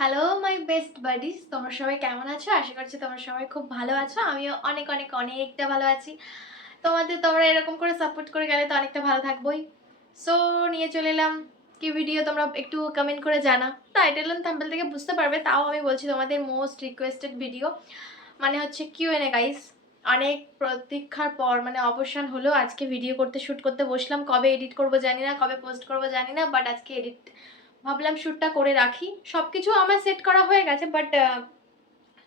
Hello my best buddies, তোমরা সবাই কেমন আছো? আশা করছি তোমরা সবাই খুব ভালো আছো। আমিও অনেক অনেক অনেকটা ভালো আছি। তোমরা এরকম করে সাপোর্ট করে গেলে তো অনেকটা ভালো থাকবোই। সো নিয়ে চলে এলাম কি ভিডিও, তোমরা একটু কমেন্ট করে জানাও। টাইটেল এন্ড থাম্বনেল থেকে বুঝতে পারবে, তাও আমি বলছি তোমাদের মোস্ট রিকোয়েস্টেড ভিডিও মানে হচ্ছে কিউএনএ গাইস। অনেক প্রতীক্ষার পর মানে অবসান হলো, আজকে ভিডিও করতে শ্যুট করতে বসলাম। কবে এডিট করব জানি না, কবে পোস্ট করব জানি না, বাট আজকে ভাবলাম শ্যুটটা করে রাখি। সব কিছু আমার সেট করা হয়ে গেছে, বাট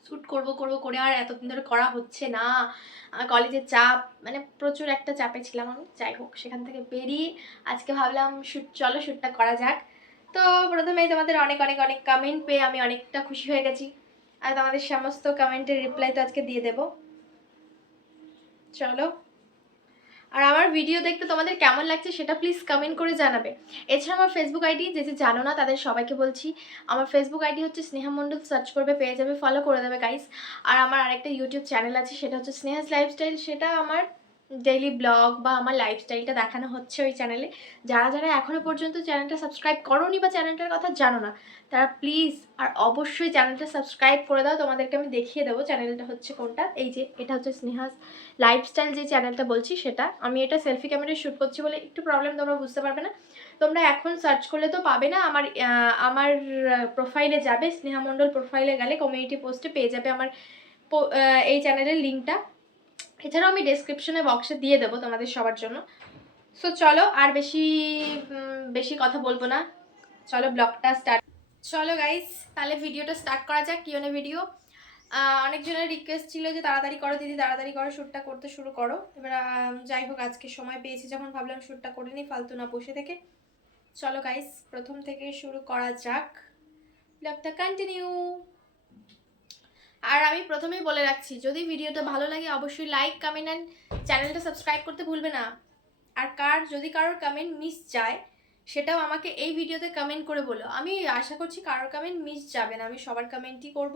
শ্যুট করব করব করে আর এতদিন ধরে করা হচ্ছে না। কলেজের চাপ, মানে প্রচুর একটা চাপে ছিলাম আমি। যাই হোক, সেখান থেকে বেরিয়ে আজকে ভাবলাম চলো শ্যুটটা করা যাক। তো প্রথমেই তোমাদের অনেক অনেক অনেক কমেন্ট পেয়ে আমি অনেকটা খুশি হয়ে গেছি, আর তোমাদের সমস্ত কমেন্টের রিপ্লাই তো আজকে দিয়ে দেবো। চলো, আর আমার ভিডিও দেখতে তোমাদের কেমন লাগছে সেটা প্লিজ কমেন্ট করে জানাবে। এছাড়া আমার ফেসবুক আইডি যে জানো না তাদের সবাইকে বলছি, আমার ফেসবুক আইডি হচ্ছে স্নেহা মণ্ডল, সার্চ করবে পেয়ে যাবে, ফলো করে দেবে গাইস। আর আমার আরেকটা ইউটিউব চ্যানেল আছে, সেটা হচ্ছে স্নেহাস লাইফস্টাইল। সেটা আমার ডেইলি ব্লগ বা আমার লাইফস্টাইলটা দেখানো হচ্ছে ওই চ্যানেলে। যারা যারা এখনো পর্যন্ত চ্যানেলটা সাবস্ক্রাইব করোনি বা চ্যানেলটার কথা জানো না, তারা প্লিজ আর অবশ্যই চ্যানেলটা সাবস্ক্রাইব করে দাও। তোমাদেরকে আমি দেখিয়ে দেবো চ্যানেলটা হচ্ছে কোনটা। এই যে এটা হচ্ছে স্নেহাস লাইফস্টাইল যে চ্যানেলটা বলছি সেটা। আমি এটা সেলফি ক্যামেরায় শ্যুট করছি বলে একটু প্রবলেম, তোমরা বুঝতে পারবে না। তোমরা এখন সার্চ করলে তো পাবে না, আমার প্রোফাইলে যাবে, স্নেহা মণ্ডল প্রোফাইলে গেলে কমিউনিটি পোস্টে পেয়ে যাবে আমার এই চ্যানেলের লিঙ্কটা। এছাড়াও আমি ডেসক্রিপশনে বক্সে দিয়ে দেবো তোমাদের সবার জন্য। সো চলো, আর বেশি কথা বলবো না, চলো ব্লগটা স্টার্ট। চলো গাইস, তাহলে ভিডিওটা স্টার্ট করা যাক, কিউএনএ ভিডিও। অনেকজনের রিকোয়েস্ট ছিল যে তাড়াতাড়ি করো দিদি, তাড়াতাড়ি করো, শ্যুটটা করতে শুরু করো। এবার যাই হোক, আজকে সময় পেয়েছি যখন ভাবলাম শ্যুটটা করে নিই ফালতু না বসে থেকে। চলো গাইস, প্রথম থেকে শুরু করা যাক, ব্লগটা কন্টিনিউ। আর আমি প্রথমেই বলে রাখছি, যদি ভিডিওটা ভালো লাগে অবশ্যই লাইক কমেন্ট অ্যান্ড চ্যানেলটা সাবস্ক্রাইব করতে ভুলবে না। আর যদি কারোর কমেন্ট মিস যায় সেটাও আমাকে এই ভিডিওতে কমেন্ট করে বলো। আমি আশা করছি কারোর কমেন্ট মিস যাবে না, আমি সবার কমেন্টই করব।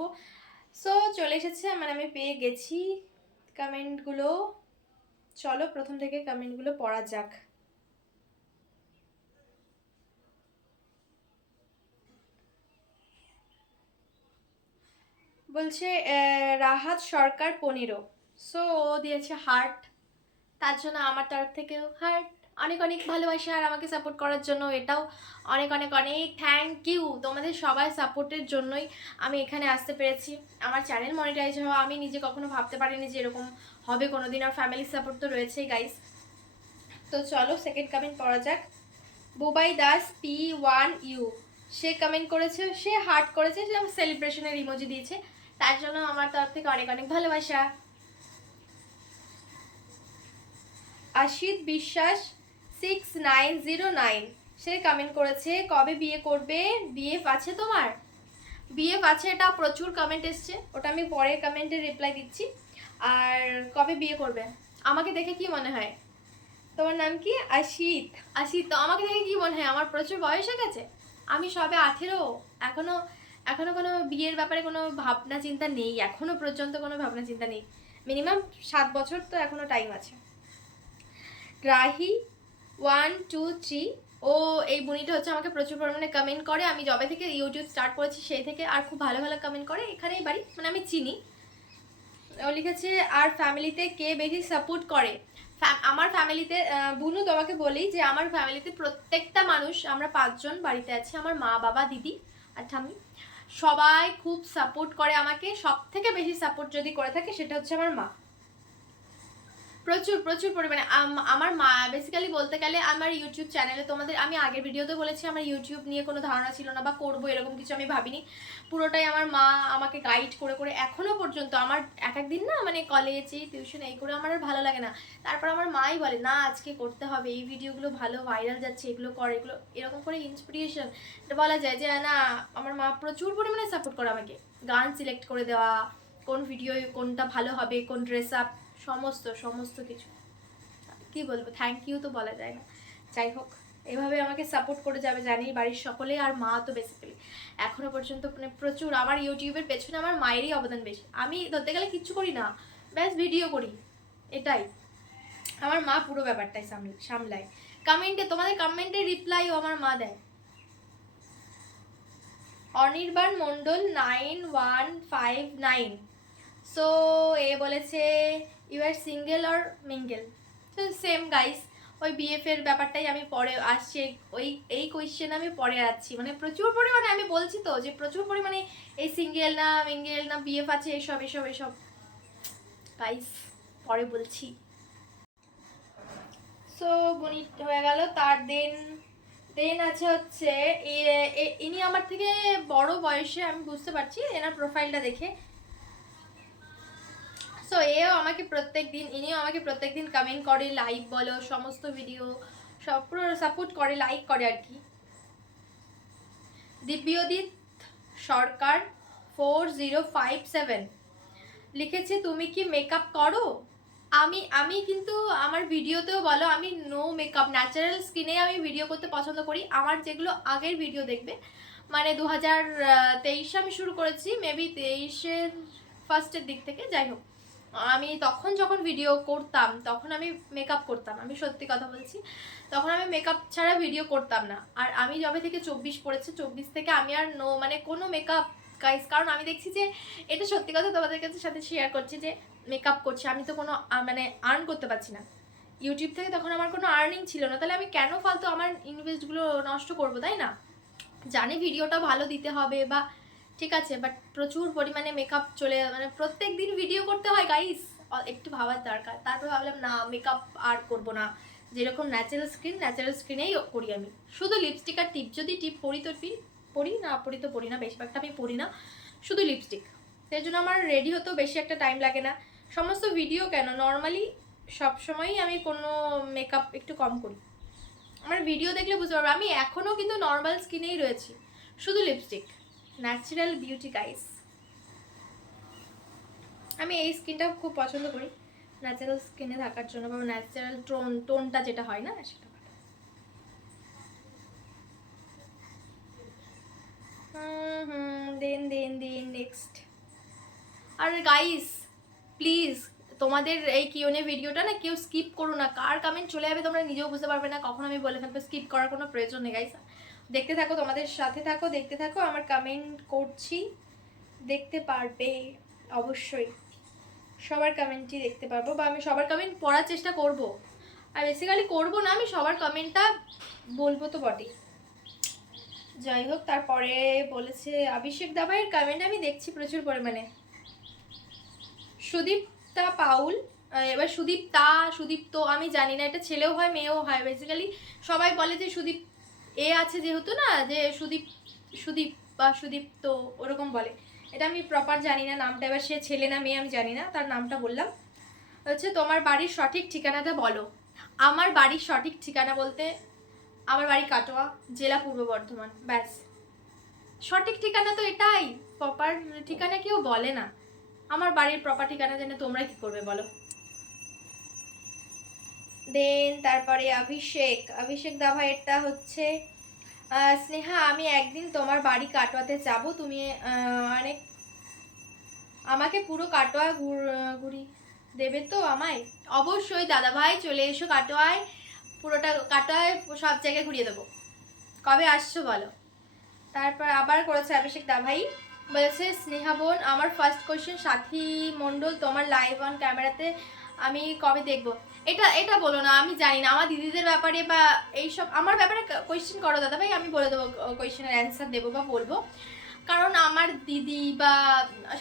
সো চলে এসেছে, মানে আমি পেয়ে গেছি কমেন্টগুলো। চলো প্রথম থেকে কমেন্টগুলো পড়া যাক। বলছে রাহাত সরকার 15। সো ও দিয়েছে হার্ট, তার জন্য আমার তরফ থেকেও হার্ট, অনেক অনেক ভালোবাসা। আর আমাকে সাপোর্ট করার জন্য এটাও অনেক অনেক অনেক থ্যাংক ইউ। তোমাদের সবাই সাপোর্টের জন্যই আমি এখানে আসতে পেরেছি। আমার চ্যানেল মনিটাইজ হওয়া আমি নিজে কখনো ভাবতে পারিনি যে এরকম হবে কোনোদিন। আর ফ্যামিলি সাপোর্ট তো রয়েছেই গাইস। তো চলো সেকেন্ড কমেন্ট পড়া যাক। বুবাই দাস P1U, সে কমেন্ট করেছে, সে হার্ট করেছে, সে সেলিব্রেশনের ইমোজি দিয়েছে, তার জন্য আমার তরফ থেকে অনেক অনেক ভালোবাসা। আশিত বিশ্বাস 6909, সে কমেন্ট করেছে কবে বিয়ে করবে, বিএফ আছে তোমার? বিএফ আছে, এটা প্রচুর কমেন্ট এসছে, ওটা আমি পরে কমেন্টে রিপ্লাই দিচ্ছি। আর কবে বিয়ে করবে? আমাকে দেখে কি মনে হয়? তোমার নাম কি? আশিত। আশিত, তো আমাকে দেখে কি মনে হয় আমার প্রচুর বয়স হয়ে গেছে? আমি সবে 18, এখনো এখনো কোনো বিয়ের ব্যাপারে কোনো ভাবনা চিন্তা নেই, এখনো পর্যন্ত কোনো ভাবনা চিন্তা নেই। মিনিমাম 7 বছর তো এখনো টাইম আছে। রাহি 123, ও এই বুনিটা হচ্ছে আমাকে প্রচুর পরিমাণে কমেন্ট করে। আমি যবে থেকে ইউটিউব স্টার্ট করেছি সেই থেকে, আর খুব ভালো ভালো কমেন্ট করে। এখানেই বাড়ি, মানে আমি চিনি। ও লিখেছে আর ফ্যামিলিতে কে বেশি সাপোর্ট করে? আমার ফ্যামিলিতে বুনু, তোমাকে বলি যে আমার ফ্যামিলিতে প্রত্যেকটা মানুষ, আমরা 5 জন বাড়িতে আছি, আমার মা বাবা দিদি আর ঠাম্মি, সবাই খুব সাপোর্ট করে আমাকে। সব থেকে বেশি সাপোর্ট যদি করে থাকে সেটা হচ্ছে আমার মা, প্রচুর প্রচুর পরিমাণে। আমার মা বেসিক্যালি বলতে গেলে আমার ইউটিউব চ্যানেলে, তোমাদের আমি আগের ভিডিওতে বলেছি আমার ইউটিউব নিয়ে কোনো ধারণা ছিল না বা করবো এরকম কিছু আমি ভাবিনি। পুরোটাই আমার মা আমাকে গাইড করে করে এখনও পর্যন্ত। আমার এক একদিন না, মানে কলেজে টিউশন এই করে আমার আর ভালো লাগে না, তারপর আমার মাই বলে না আজকে করতে হবে, এই ভিডিওগুলো ভালো ভাইরাল যাচ্ছে, এগুলো কর, এগুলো এরকম করে ইন্সপিরেশন বলা যায় যে না। আমার মা প্রচুর পরিমাণে সাপোর্ট করে আমাকে, গান সিলেক্ট করে দেওয়া, কোন ভিডিও কোনটা ভালো হবে, কোন ড্রেস আপ, সমস্ত সমস্ত কিছু। কি বলবো, থ্যাংক ইউ তো বলা যায় না। যাই হোক, এভাবে আমাকে সাপোর্ট করে যাবে জানি বাড়ির সকলেই। আর মা তো বেসিক্যালি এখনো পর্যন্ত মানে প্রচুর, আমার ইউটিউবের পেছনে আমার মায়েরই অবদান বেশি। আমি ধরতে গেলে কিচ্ছু করি না, ব্যাস ভিডিও করি, এটাই। আমার মা পুরো ব্যাপারটাই সামলায়। তোমাদের কমেন্টে রিপ্লাইও আমার মা দেয়। অনির্বাণ মণ্ডল 9159। সো এ বলেছে you are single or mingle. তো সেম গাইস, ওই বিএফ এর ব্যাপারটাই আমি পরে আসছি, এই কোয়েশ্চেন আমি পরে আসছি, মানে প্রচুর পরিমাণে আমি বলছি তো যে প্রচুর পরিমাণে এই সিঙ্গেল না মিঙ্গেল না বিএফ আছে এসব এসব এসব গাইস পরে বলছি। সো বুনিট হয়ে গেল। তার দেন আছে হচ্ছে ইনি আমার থেকে বড় বয়সে, আমি বুঝতে পারছি এনার প্রোফাইলটা দেখে। সো ইনিও আমাকে প্রত্যেকদিন কমেন্ট করে, লাইভ বলো, সমস্ত ভিডিও সব পুরো সাপোর্ট করে, লাইক করে আর কি। দিব্যজিৎ সরকার 4057 লিখেছে তুমি কি মেকআপ করো? আমি কিন্তু আমার ভিডিওতেও বলো আমি নো মেকআপ ন্যাচারাল স্কিনে আমি ভিডিও করতে পছন্দ করি। আমার যেগুলো আগের ভিডিও দেখবে, মানে 2023 আমি শুরু করেছি, মেবি 23-এর ফার্স্টের দিক থেকে, যাই হোক আমি তখন যখন ভিডিও করতাম তখন আমি মেকআপ করতাম, আমি সত্যি কথা বলছি, তখন আমি মেকআপ ছাড়া ভিডিও করতাম না। আর আমি যবে থেকে 24 পড়েছে, 24 থেকে আমি আর মানে কোনো মেকআপ গাইস, কারণ আমি দেখছি যে এটা সত্যি কথা তোমাদের কাছে সাথে শেয়ার করছি যে মেকআপ করছি, আমি তো কোনো মানে আর্ন করতে পারছি না ইউটিউব থেকে, তখন আমার কোনো আর্নিং ছিল না, তাহলে আমি কেন ফালতু আমার ইনভেস্টগুলো নষ্ট করবো, তাই না? জানি ভিডিওটা ভালো দিতে হবে বা ঠিক আছে, বাট প্রচুর পরিমাণে মেকআপ চলে, মানে প্রত্যেক দিন ভিডিও করতে হয় গাইস, একটু ভাবার দরকার। তারপর ভাবলাম না মেকআপ আর করবো না, যেরকম ন্যাচারাল স্কিনেই করি আমি, শুধু লিপস্টিক আর টিপ, যদি টিপ পরি তো পরি, না পরি তো পরি না, বেশিরভাগটা আমি পরি না, শুধু লিপস্টিক। সেই জন্য আমার রেডি হতেও বেশি একটা টাইম লাগে না। সমস্ত ভিডিও কেন নর্মালি সবসময়ই আমি কোনো মেকআপ একটু কম করি, আমার ভিডিও দেখলে বুঝতে পারবে আমি এখনও কিন্তু নর্মাল স্কিনেই রয়েছি, শুধু লিপস্টিক, ন্যাচারাল বিউটি গাইস। আমি এই স্কিনটা খুব পছন্দ করি ন্যাচারাল স্কিনে থাকার জন্য, বা ন্যাচারাল টোনটা যেটা হয় না সেটা। Then next. আর গাইস প্লিজ তোমাদের এই কিউএনএ ভিডিওটা না কেউ স্কিপ করো না, কার কমেন্ট চলে যাবে তোমরা নিজেও বুঝতে পারবে না, কখন আমি বলে ফেলবো। স্কিপ করার কোনো প্রয়োজন নেই গাইস, দেখতে থাকো, তোমাদের সাথে থাকো, দেখতে থাকো, আমার কমেন্ট করছি, দেখতে পারবে অবশ্যই, সবার কমেন্টই দেখতে পারবো, বা আমি সবার কমেন্ট পড়ার চেষ্টা করব, আর বেসিক্যালি করবো না, আমি সবার কমেন্টটা বলবো তো বটেই। যাই হোক, তারপরে বলেছে অভিষেক দাবাইয়ের কমেন্ট আমি দেখছি প্রচুর পরিমাণে। সুদীপ্তা পাউল, এবার সুদীপ্ত আমি জানি না, এটা ছেলেও হয় মেয়েও হয়, বেসিক্যালি সবাই বলে যে সুদীপ আছে যেহেতু না, যে সুদীপ বা সুদীপ্ত ওরকম বলে, এটা আমি প্রপার জানি না নামটা, এবার সে ছেলে না মেয়ে আমি জানি না, তার নামটা বললাম। হচ্ছে তোমার বাড়ির সঠিক ঠিকানাটা বলো। আমার বাড়ির সঠিক ঠিকানা বলতে আমার বাড়ি কাটোয়া, জেলা পূর্ব বর্ধমান, ব্যাস। সঠিক ঠিকানা তো এটাই, প্রপার ঠিকানা কেউ বলে না, আমার বাড়ির প্রপার ঠিকানা জেনে তোমরা কি করবে বলো। দেন তারপরে অভিষেক দাভাইয়েরটা হচ্ছে স্নেহা আমি একদিন তোমার বাড়ি কাটোয়াতে যাব, তুমি অনেক আমাকে পুরো কাটোয়া ঘুরি দেবে তো আমায়? অবশ্যই দাদা ভাই, চলে এসো কাটোয়ায়, পুরোটা কাটোয়ায় সব জায়গায় ঘুরিয়ে দেবো, কবে আসছো বলো। তারপর আবার করেছে অভিষেক দাভাই, বলেছে স্নেহা বোন আমার ফার্স্ট কোয়েশ্চেন, সাথী মণ্ডল তোমার লাইভ অন ক্যামেরাতে আমি কবে দেখবো? এটা বলো না, আমি জানি না, আমার দিদিদের ব্যাপারে বা এইসব আমার ব্যাপারে কোয়েশ্চেন করো দাদা ভাই, আমি বলে দেবো, কোয়েশ্চেনের অ্যান্সার দেবো বা বলবো, কারণ আমার দিদি বা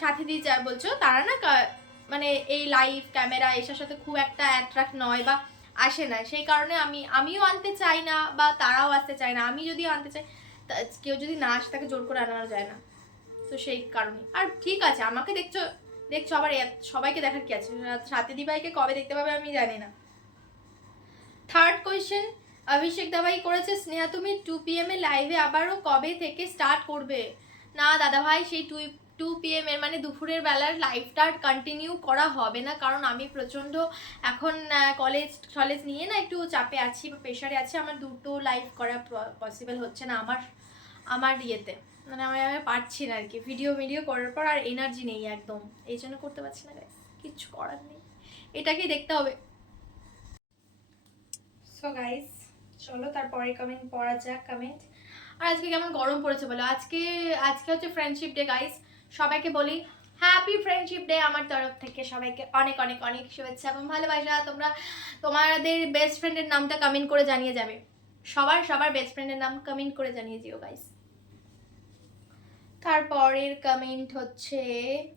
সাথী দিদি যা বলছো তারা না মানে এই লাইভ ক্যামেরা এসবের সাথে খুব একটা অ্যাট্রাক্ট নয় বা আসে না, সেই কারণে আমিও আনতে চাই না বা তারাও আসতে চায় না। আমি যদিও আনতে চাই, কেউ যদি না আসে তাকে জোর করে আনানো যায় না, তো সেই কারণে। আর ঠিক আছে আমাকে দেখছো আবার সবাইকে দেখার কি আছে, সাথী দিভাইকে কবে দেখতে পাবে আমি জানি না। থার্ড কোয়েশ্চেন অভিষেক দাভাই করেছে, স্নেহা তুমি 2 PM এ লাইভে আবারও কবে থেকে স্টার্ট করবে? না দাদা ভাই, সেই 2 PM এর মানে দুপুরের বেলার লাইভটা কন্টিনিউ করা হবে না, কারণ আমি প্রচণ্ড এখন কলেজ নিয়ে না একটু চাপে আছি বা প্রেশারে আছি, আমার দুটো লাইভ করা পসিবল হচ্ছে না আমার ইয়েতে, মানে আমি পারছি না আর কি, ভিডিও করার পর আর এনার্জি নেই একদম, এই জন্য করতে পারছি না গাইস, কিচ্ছু করার নেই, এটাকেই দেখতে হবে। সো গাইস চলো তারপরে কমেন্ট পড়া যাক। কমেন্ট আর আজকে কেমন গরম পড়েছে বলো। আজকে আজকে হচ্ছে ফ্রেন্ডশিপ ডে গাইস। সবাইকে বলি হ্যাপি ফ্রেন্ডশিপ ডে আমার তরফ থেকে। সবাইকে অনেক অনেক অনেক শুভেচ্ছা এবং ভালোবাসা। তোমরা তোমাদের বেস্ট ফ্রেন্ডের নামটা কমেন্ট করে জানিয়ে যাবে। সবার বেস্ট ফ্রেন্ডের নাম কমেন্ট করে জানিয়ে দিও গাইস। তারপরের কমেন্ট হচ্ছে,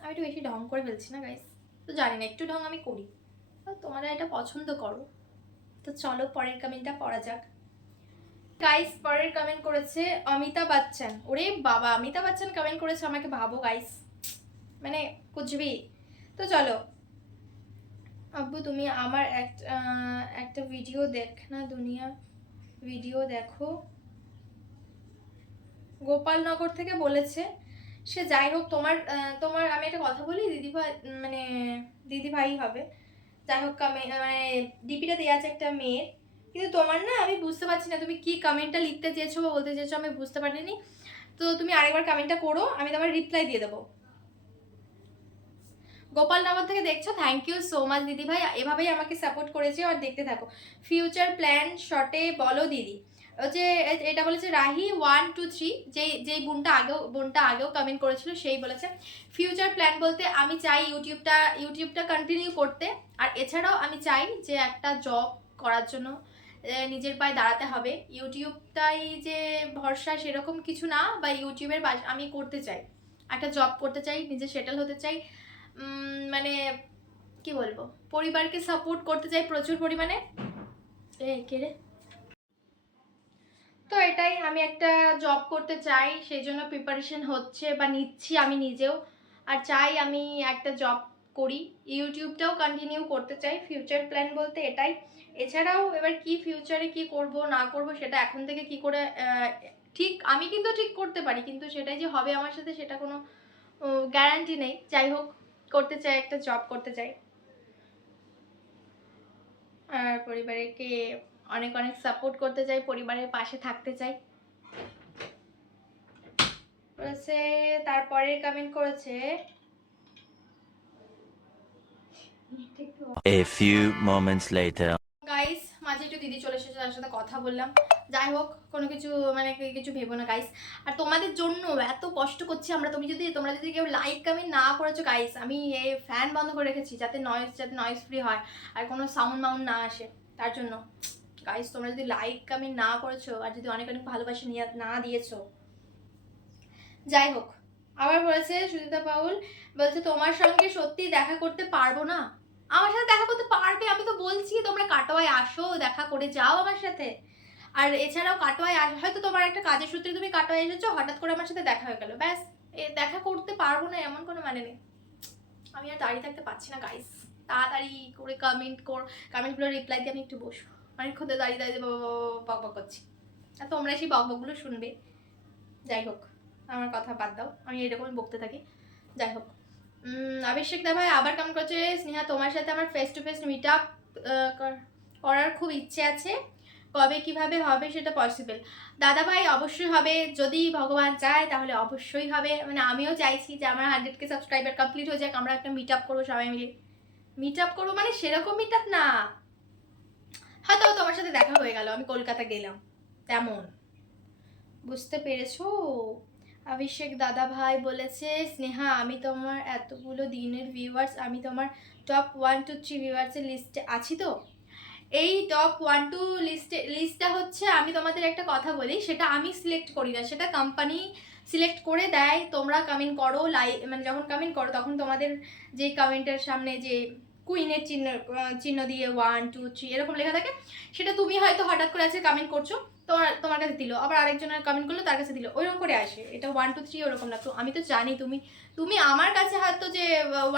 আমি একটু বেশি ঢং করে ফেলছি না গাইস, তো জানি না, একটু ঢং আমি করি, তো তোমরা এটা পছন্দ করো, তো চলো পরের কমেন্টটা পড়া যাক গাইস। পরের কমেন্ট করেছে অমিতাভ বচ্চন। ওরে বাবা, অমিতাভ বচ্চন কমেন্ট করেছে আমাকে, ভাবো গাইস, মানে কুচবি। তো চলো, আব্বু তুমি আমার একটা ভিডিও দেখ না, দুনিয়া ভিডিও দেখো। গোপালনগর থেকে বলেছে সে, যাই হোক। তোমার তোমার আমি একটা কথা বলি, দিদিভাই মানে দিদিভাই হবে, যাই হোক। মানে ডিপিটা দেওয়া আছে একটা মেয়ের, কিন্তু তোমার না আমি বুঝতে পারছি না তুমি কি কমেন্টটা লিখতে চেয়েছো বা বলতে চেয়েছো, আমি বুঝতে পারিনি। তো তুমি আরেকবার কমেন্টটা করো, আমি তোমার রিপ্লাই দিয়ে দেবো। গোপালনগর থেকে দেখছো, থ্যাংক ইউ সো মাচ দিদি ভাই, এভাবেই আমাকে সাপোর্ট করেছে আর দেখতে থাকো। ফিউচার প্ল্যান শর্টে বলো দিদি। যে এটা বলেছে রাহি 123, যেই বোনটা আগেও কমেন্ট করেছিল, সেই বলেছে ফিউচার প্ল্যান বলতে আমি চাই ইউটিউবটা কন্টিনিউ করতে, আর এছাড়াও আমি চাই যে একটা জব করার জন্য নিজের পায়ে দাঁড়াতে হবে। ইউটিউবটাই যে ভরসা সেরকম কিছু না, বা ইউটিউবের আমি করতে চাই, একটা জব করতে চাই, নিজে সেটেল হতে চাই, মানে কি বলবো, পরিবারকে সাপোর্ট করতে চাই প্রচুর পরিমাণে। কে রে? তো এটাই, আমি একটা জব করতে চাই, সেই জন্য প্রিপারেশন হচ্ছে বা নিচ্ছি আমি নিজেও, আর চাই আমি একটা জব করি, ইউটিউবটাও কন্টিনিউ করতে চাই। ফিউচার প্ল্যান বলতে এটাই। এছাড়াও এবার কি ফিউচারে কি করব না করব সেটা এখন থেকে কি করে ঠিক আমি কিন্তু ঠিক করতে পারি, কিন্তু সেটাই যে হবে আমার সাথে সেটা কোনো গ্যারান্টি নেই। যাই হোক, করতে চাই, একটা জব করতে চাই, আর পরিবারকে অনেক অনেক সাপোর্ট করতে চাই, পরিবারের পাশে থাকতে চাই। বলেছে, তারপরে কমেন্ট করেছে A few moments later. Guys, মাঝে একটু দিদি চলে এসেছে, তার সাথে কথা বললাম। যাই হোক, কোনো কিছু মানে কিছু ভেবো না গাইস। আর তোমাদের জন্য এত কষ্ট করছি আমরা, তোমরা যদি কেউ লাইক কমেন্ট না করেছো গাইস, আমি এই ফ্যান বন্ধ করে রেখেছি যাতে নয়েজ ফ্রি হয় আর কোনো সাউন্ড মাউন্ড না আসে, তার জন্য গাইস। তোমরা যদি লাইক কমেন্ট না করেছো আর যদি অনেক অনেক ভালোবাসা না দিয়েছো, যাই হোক। আবার বলেছে সুজিতা পাউল, বলছে তোমার সঙ্গে সত্যি দেখা করতে পারবো না। আমার সাথে দেখা করতে পারবে, আমি তো বলছি তোমরা কাটোয়ায় আসো, দেখা করে যাও আমার সাথে। আর এছাড়াও কাটোয়ায় হয়তো তোমার একটা কাজের সূত্রে তুমি কাটোয়ায় এসেছো, হঠাৎ করে আমার সাথে দেখা হয়ে গেল, ব্যাস। দেখা করতে পারবো না এমন কোনো মানে নেই। আমি আর দাঁড়িয়ে থাকতে পারছি না গাইস, তাড়াতাড়ি করে কমেন্টগুলো রিপ্লাই দিয়ে আমি একটু বসবো। অনেকক্ষণ দাঁড়িয়ে দাঁড়িয়ে বক বক করছি, আর তোমরা সেই বক বকগুলো শুনবে। যাই হোক, আমার কথা বাদ দাও, আমি এরকমই বকতে থাকি। যাই হোক, অভিষেক দা ভাই আবার কেমন করছে, স্নেহা তোমার সাথে আমার face to face meet up করার খুব ইচ্ছে আছে, কবে কিভাবে হবে সেটা পসিবল? দাদা ভাই অবশ্যই হবে, যদি ভগবান চায় তাহলে অবশ্যই হবে। মানে আমিও চাইছি যে আমার 100K সাবস্ক্রাইবার কমপ্লিট হয়ে যাক, আমরা একটা মিট আপ করবো সবাই মিলে। মিট আপ করবো মানে সেরকম মিট আপ না, হয়তো তোমার সাথে দেখা হয়ে গেল, আমি কলকাতা গেলাম, তেমন। বুঝতে পেরেছো? অভিষেক দাদা ভাই বলেছে, স্নেহা আমি তোমার এতগুলো দিনের ভিউয়ার্স, আমি তোমার টপ 1 to 3 ভিউয়ার্সের লিস্টে আছি তো? এই টপ 1 2 লিস্টটা হচ্ছে, আমি তোমাদের একটা কথা বলি, সেটা আমি সিলেক্ট করি না, সেটা কোম্পানি সিলেক্ট করে দেয়। তোমরা কমেন্ট করো, মানে যখন কমেন্ট করো তখন তোমাদের যে কমেন্টের সামনে যে কুইনের চিহ্ন দিয়ে 1 2 3 এরকম লেখা থাকে, সেটা তুমি হয়তো হঠাৎ করে আছে কমেন্ট করছো, তোমার কাছে দিল, আবার আরেকজনের কমেন্ট করলো তার কাছে দিল, ওইরকম করে আসে। এটা 1 2 3 ওরকম না। তো আমি তো জানি তুমি আমার কাছে হয়তো যে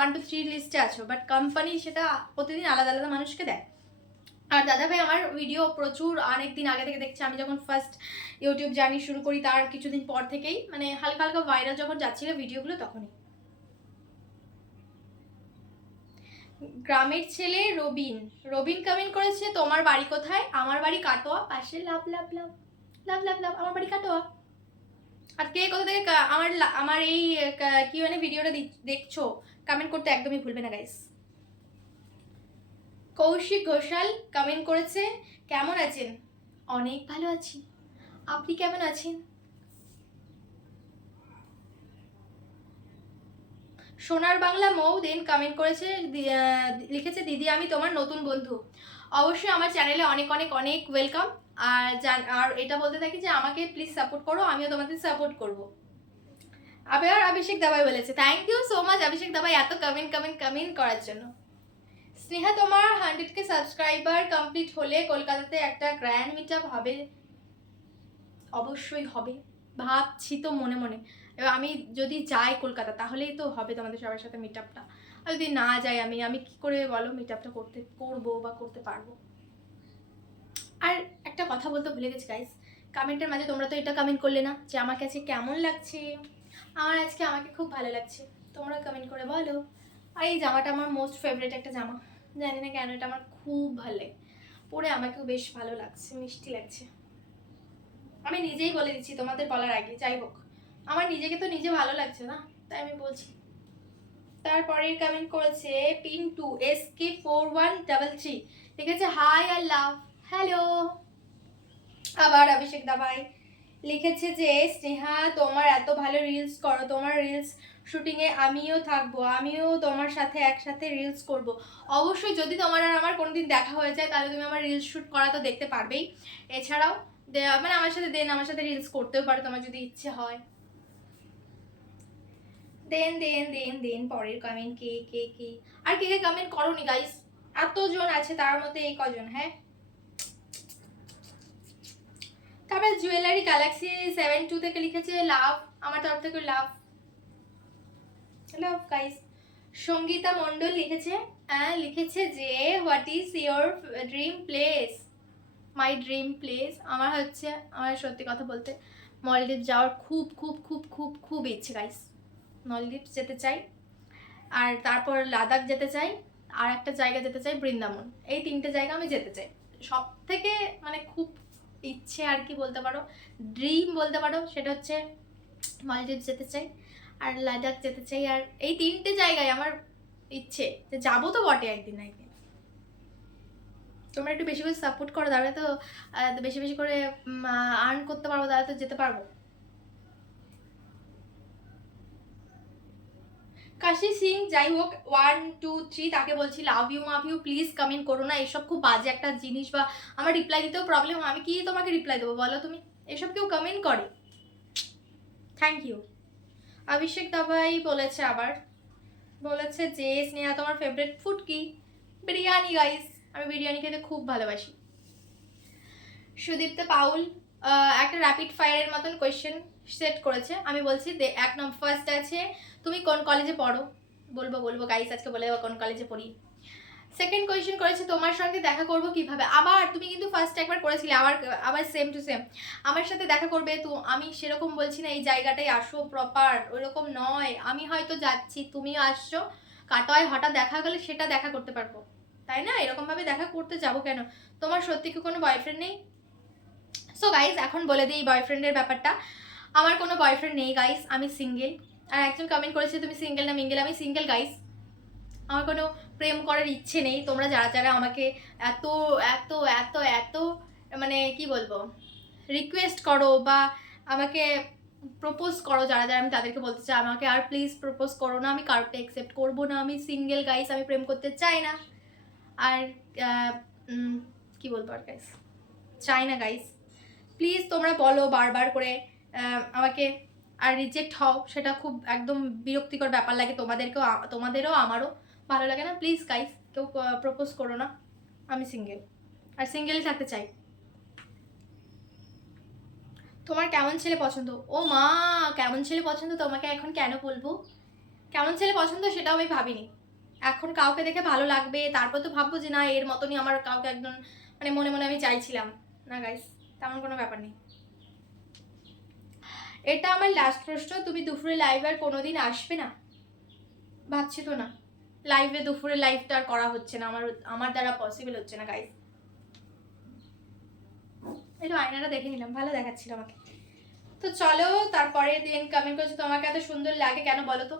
1 2 3 লিস্টে আছো, বাট কোম্পানি সেটা প্রতিদিন আলাদা আলাদা মানুষকে দেয়। আর দাদা ভাই আমার ভিডিও প্রচুর অনেক দিন আগে থেকে দেখছে, আমি যখন ফার্স্ট ইউটিউব জার্নি শুরু করি তার কিছুদিন পর থেকেই, মানে হালকা হালকা ভাইরাল যখন যাচ্ছিল ভিডিওগুলো তখনই। গ্রামের ছেলে রবিন কমেন্ট করেছে, তোমার বাড়ি কোথায়? আমার বাড়ি কাটোয়া, পাশে love love love love love লাভ, আমার বাড়ি কাটোয়া। আর কে কোথা থেকে আমার এই কিউএনএ ভিডিওটা দেখছো, কমেন্ট করতে একদমই ভুলবে না গাইস। কৌশিক ঘোষাল কমেন্ট করেছে, কেমন আছেন? অনেক ভালো আছি, আপনি কেমন আছেন? সোনার বাংলা মৌ দেন কমেন্ট করেছে, লিখেছে দিদি আমি তোমার নতুন বন্ধু। অবশ্যই আমার চ্যানেলে অনেক অনেক অনেক ওয়েলকাম। আর এটা বলতে থাকি যে আমাকে প্লিজ সাপোর্ট করো, আমিও তোমাদের সাপোর্ট করবো। আবার অভিষেক দাবাই বলেছে থ্যাংক ইউ সো মাচ অভিষেক দাবাই এত কমেন্ট করার জন্য। স্নেহা তোমার 100K সাবস্ক্রাইবার কমপ্লিট হলে কলকাতাতে একটা গ্র্যান্ড মিট আপ হবে। অবশ্যই হবে, ভাবছি তো মনে মনে। এবার আমি যদি যাই কলকাতা তাহলেই তো হবে তোমাদের সবার সাথে মিট আপটা। আর যদি না যাই আমি কি করে বলো মিট আপটা করবো বা করতে পারবো। আর একটা কথা বলতে ভুলে গেছি গাইস, কমেন্টের মাঝে তোমরা তো এটা কমেন্ট করলে না যে আমার কাছে কেমন লাগছে। আমাকে খুব ভালো লাগছে, তোমরা কমেন্ট করে বলো। আর এই জামাটা আমার মোস্ট ফেভারিট একটা জামা, জানি না কেন এটা আমার খুব ভালো লাগে, পরে আমাকেও বেশ ভালো লাগছে, মিষ্টি লাগছে। আমি নিজেই বলে দিচ্ছি তোমাদের বলার আগে। যাই হোক, আমার নিজেকে তো নিজে ভালো লাগছে না, তাই আমি বলছি। তারপরে কমেন্ট করেছে পিন্টু SK4133, ঠিক আছে হাই আর লাভ হ্যালো। আবার অভিষেক দাবাই লিখেছে যে স্নেহা তোমার এত ভালো রিলস করো, তোমার রিলস শুটিংয়ে আমিও থাকবো, আমিও তোমার সাথে একসাথে রিলস করব। অবশ্যই যদি তোমার আর আমার কোনোদিন দেখা হয়ে যায় তাহলে তুমি আমার রিলস শ্যুট করা তো দেখতে পারবেই। এছাড়াও মানে আমার সাথে রিলস করতেও পারো তোমার যদি ইচ্ছে হয়। দেন পরের কমেন্ট কে আর কে কমেন্ট করোনি গাইস, এতজন আছে তার মধ্যে এই কজন। হ্যাঁ, তারপরে জুয়েলারি গ্যালাক্সি 72 থেকে লিখেছে লাভ, আমার তরফ থেকে লাভ লাভ গাইস। সঙ্গীতা মণ্ডল লিখেছে যে what is your dream place. My dream place আমার সত্যি কথা বলতে মলদ্বীপ যাওয়ার খুব খুব খুব খুব খুব ইচ্ছে গাইস। মলদ্বীপ যেতে চাই, আর তারপর লাদাখ যেতে চাই, আর একটা জায়গা যেতে চাই বৃন্দাবন। এই 3টে জায়গা আমি যেতে চাই। সব থেকে মানে খুব ইচ্ছে আর কি বলতে পারো, ড্রিম বলতে পারো, সেটা হচ্ছে মলদ্বীপ যেতে চাই আর লাদাখ যেতে চাই। আর এই 3টে জায়গায় আমার ইচ্ছে যে যাবো তো বটে একদিন না একদিন। তোমরা একটু বেশি করে সাপোর্ট করো, তাহলে তো বেশি বেশি করে আর্ন করতে পারবো, তাহলে তো যেতে পারবো। কাশি সিং যাই হোক 1 2 3 তাকে বলছি লাভ ইউ মাভ ইউ, প্লিজ কমেন্ট করো না, এসব খুব বাজে একটা জিনিস। বা আমার রিপ্লাই দিতেও প্রবলেম হয়, আমি কি তোমাকে রিপ্লাই দেবো বলো তুমি, এসব কেউ কমেন্ট করে। Thank you. অভিষেক দাবাই বলেছে যে স্নেহা তোমার ফেভারিট ফুড কি। বিরিয়ানি গাইস, আমি বিরিয়ানি খেতে খুব ভালোবাসি। সুদীপ্তা পাউল একটা র্যাপিড ফায়ারের মতন কোয়েশ্চেন সেট করেছে, আমি বলছি এক নম্বর ফার্স্ট আছে তুমি কোন কলেজে পড়ো। বলবো গাইস, আজকে বলে দেবো কোন কলেজে পড়ি। সেকেন্ড কোয়েশ্চেন করেছে তোমার সঙ্গে দেখা করব কিভাবে। আবার তুমি কিন্তু ফার্স্ট একবার করেছিলে, আবার সেম টু সেম আমার সাথে দেখা করবে তো। আমি সেরকম বলছি না এই জায়গাটায় আসো প্রপার, ওইরকম নয়। আমি হয়তো যাচ্ছি, তুমিও আসছো, কাটোয়ায় হঠাৎ দেখা গেলে সেটা দেখা করতে পারবো, তাই না? এরকমভাবে দেখা করতে যাবো কেন? তোমার সত্যি কি কোনো বয়ফ্রেন্ড নেই? সো গাইস এখন বলে দিই বয়ফ্রেন্ডের ব্যাপারটা। আমার কোনো বয়ফ্রেন্ড নেই গাইস, আমি সিঙ্গেল। আর একজন কমেন্ট করেছে তুমি সিঙ্গেল না মিঙ্গেল, আমি সিঙ্গেল গাইস। আমার কোনো প্রেম করার ইচ্ছে নেই। তোমরা যারা যারা আমাকে এত এত এত এত মানে কি বলবো রিকোয়েস্ট করো বা আমাকে প্রপোজ করো, যারা যারা, আমি তাদেরকে বলতে চাই আমাকে আর প্লিজ প্রপোজ করো না, আমি কারোরটা অ্যাকসেপ্ট করবো না। আমি সিঙ্গেল গাইস, আমি প্রেম করতে চাই না। আর কি বলবো আর গাইস, চাই না গাইস। প্লিজ তোমরা বলো বারবার করে আমাকে, আর রিজেক্ট হও সেটা খুব একদম বিরক্তিকর ব্যাপার লাগে তোমাদেরও আমারও ভালো লাগে না। প্লিজ গাইস কেউ প্রপোজ করো না, আমি সিঙ্গেল আর সিঙ্গেলই থাকতে চাই। তোমার কেমন ছেলে পছন্দ? ও মা, কেমন ছেলে পছন্দ তোমাকে এখন কেন বলবো? কেমন ছেলে পছন্দ সেটাও আমি ভাবিনি। এখন কাউকে দেখে ভালো লাগবে তারপর তো ভাববো যে না এর মতনই আমার কাউকে একদম মানে মনে মনে আমি চাইছিলাম না গাইস, তেমন কোনো ব্যাপার নেই। এটা আমার লাস্ট প্রশ্ন, তুমি দুপুরে লাইভ আর কোনোদিন আসবে না? ভাবছি তো না, দুপুরে লাইভটা আর করা হচ্ছে না, আমার দ্বারা পসিবল হচ্ছে না গাইস। একটু আয়নাটা দেখে নিলাম, ভালো দেখাচ্ছিল আমাকে। তো চলো তারপরে দেন কমেন্ট করছে তোমাকে এত সুন্দর লাগে কেন বলো তো।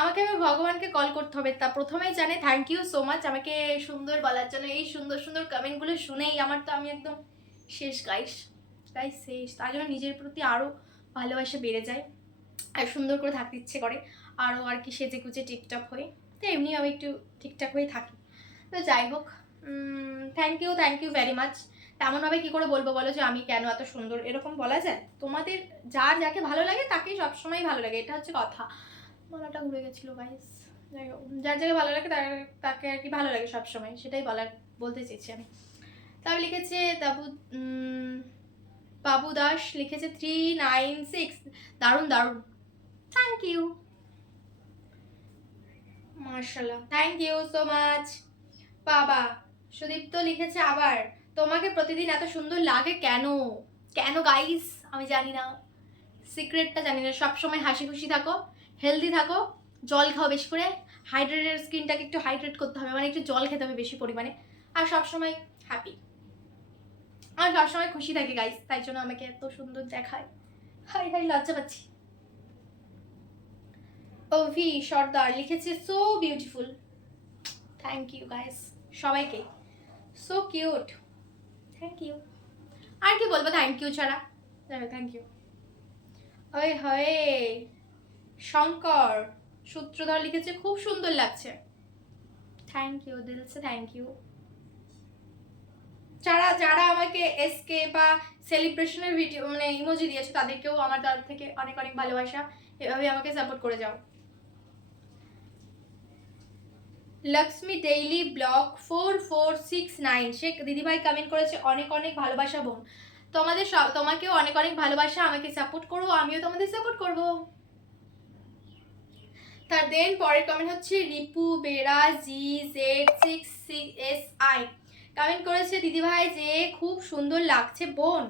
আমাকে আমি ভগবানকে কল করতে হবে, তা প্রথমেই জানে। থ্যাংক ইউ সো মাচ আমাকে সুন্দর বলার জন্য। এই সুন্দর সুন্দর কমেন্টগুলো শুনেই আমি একদম শেষ গাইস শেষ। তার জন্য নিজের প্রতি আরও ভালোবাসা বেড়ে যায়। আর সুন্দর করে থাকতে ইচ্ছে করে, আরও আর কি সেজে গুজে টিকটক হয়ে। তো এমনি আমি একটু ঠিকঠাক হয়ে থাকি। তো যাই হোক, থ্যাংক ইউ ভেরি মাচ। তেমনভাবে কী করে বলবো বলো যে আমি কেন এত সুন্দর, এরকম বলা যায়? তোমাদের যার যাকে ভালো লাগে তাকেই সবসময় ভালো লাগে, এটা হচ্ছে কথা। গলাটা ঘুরে গেছিলো গাইস। যাই হোক, যার যাকে ভালো লাগে তাকে আর কি ভালো লাগে সবসময়, সেটাই বলতে চেয়েছি আমি। তবে লিখেছে বাবু দাস লিখেছে 396, দারুণ দারুণ, থ্যাংক ইউ, মার্শাল্লাহ, থ্যাংক ইউ সো মাচ। বাবা সুদীপ্ত লিখেছে আবার, তোমাকে প্রতিদিন এত সুন্দর লাগে কেন? কেন গাইস আমি জানি না, সিক্রেটটা জানি না। সবসময় হাসি খুশি থাকো, হেলদি থাকো, জল খাও বেশি করে, হাইড্রেটেড স্কিনটাকে একটু হাইড্রেট করতে হবে, মানে একটু জল খেতে হবে বেশি পরিমাণে, আর সবসময় হ্যাপি, আমি সবসময় খুশি থাকি গাইস, তাই জন্য আমাকে এত সুন্দর দেখায়। হাই হাই লজ্জা পাচ্ছি। ওভি সর্দার লিখেছে so beautiful, thank you guys সবাইকে, সো কিউট, থ্যাংক ইউ। আর কি বলবো থ্যাংক ইউ ছাড়া, থ্যাংক ইউ। ওই হয়ে শঙ্কর সূত্রধর লিখেছে খুব সুন্দর লাগছে, থ্যাংক ইউ দিলসে, থ্যাংক ইউ। যারা যারা আমাকে এসকে বা সেলিব্রেশনের ভিডিও মানে ইমোজি দিয়েছো তাদেরকেও আমার তরফ থেকে অনেক অনেক ভালোবাসা, এভাবে আমাকে সাপোর্ট করে যাও। লক্ষ্মী ডেইলি ব্লগ 4469 সে দিদিভাই কমেন্ট করেছে অনেক অনেক ভালোবাসা বোন, তোমাকেও অনেক অনেক ভালোবাসা, আমাকে সাপোর্ট করো, আমিও তোমাদের সাপোর্ট করব। তার দেন পরের কমেন্ট হচ্ছে রিপু বেরা GZ66SI কমেন্ট করেছে দিদিভাই যে খুব সুন্দর লাগছে বোন,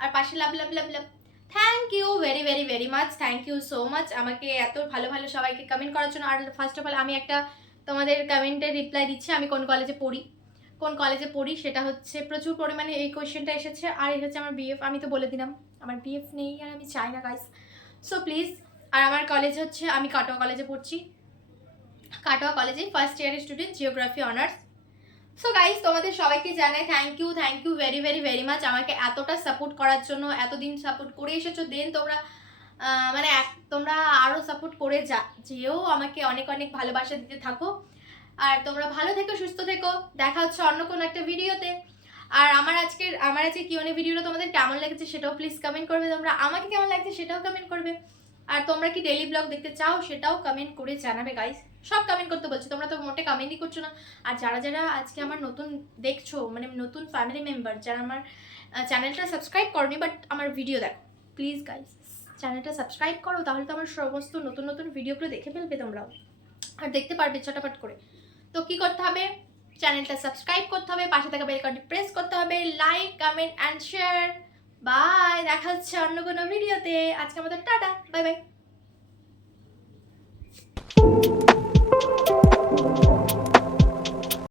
আর পাশে love love love love, thank you very very very much, thank you so much আমাকে এত ভালো ভালো সবাইকে কমেন্ট করার জন্য। আর ফার্স্ট অফ অল আমি একটা তোমাদের কমেন্টের রিপ্লাই দিচ্ছি, আমি কোন কলেজে পড়ি সেটা হচ্ছে প্রচুর পরিমাণে এই কোয়েশ্চেনটা এসেছে, আর এটা হচ্ছে আমার বিএফ, আমি তো বলে দিলাম আমার বিএফ নেই আর আমি চাই না গাইস, সো প্লিজ। আর আমার কলেজ হচ্ছে আমি কাটোয়া কলেজে পড়ছি, কাটোয়া কলেজে ফার্স্ট ইয়ারের student, geography honours. So guys তোমাদের সবাইকে জানাই thank you very very very much আমাকে এতটা সাপোর্ট করার জন্য, এতদিন সাপোর্ট করে এসেছো, দেন তোমরা মানে তোমরা আরও সাপোর্ট করে যেও, আমাকে অনেক অনেক ভালোবাসা দিতে থাকো, আর তোমরা ভালো থেকো, সুস্থ থেকো, দেখা হচ্ছে অন্য কোনো একটা ভিডিওতে। আর আমার আজকে কিউএনএ ভিডিওটা তোমাদের কেমন লেগেছে সেটাও প্লিজ কমেন্ট করবে, তোমরা আমাকে কেমন লাগছে সেটাও কমেন্ট করবে, আর তোমরা কি ডেইলি ব্লগ দেখতে চাও সেটাও কমেন্ট করে জানাবে গাইস। সব কমেন্ট করতে বলছি, তোমরা তো মোটে কমেন্টই করছো না। আর যারা যারা আজকে আমার নতুন দেখছো, মানে নতুন ফ্যামিলি মেম্বার, যারা আমার চ্যানেলটা সাবস্ক্রাইব করনি বাট আমার ভিডিও দেখো, প্লিজ গাইস চ্যানেলটা সাবস্ক্রাইব করো, তাহলে তো আমার সমস্ত নতুন নতুন ভিডিওগুলো দেখে ফেলবে তোমরাও, আর দেখতে পারবে চটাপট করে। তো কি করতে হবে, চ্যানেলটা সাবস্ক্রাইব করতে হবে, পাশে থাকা বেল আইকনটি প্রেস করতে হবে, like comment and share. Bye, দেখা হচ্ছে অন্য কোনো ভিডিওতে, আজকে আমাদের টাটা, বাই বাই।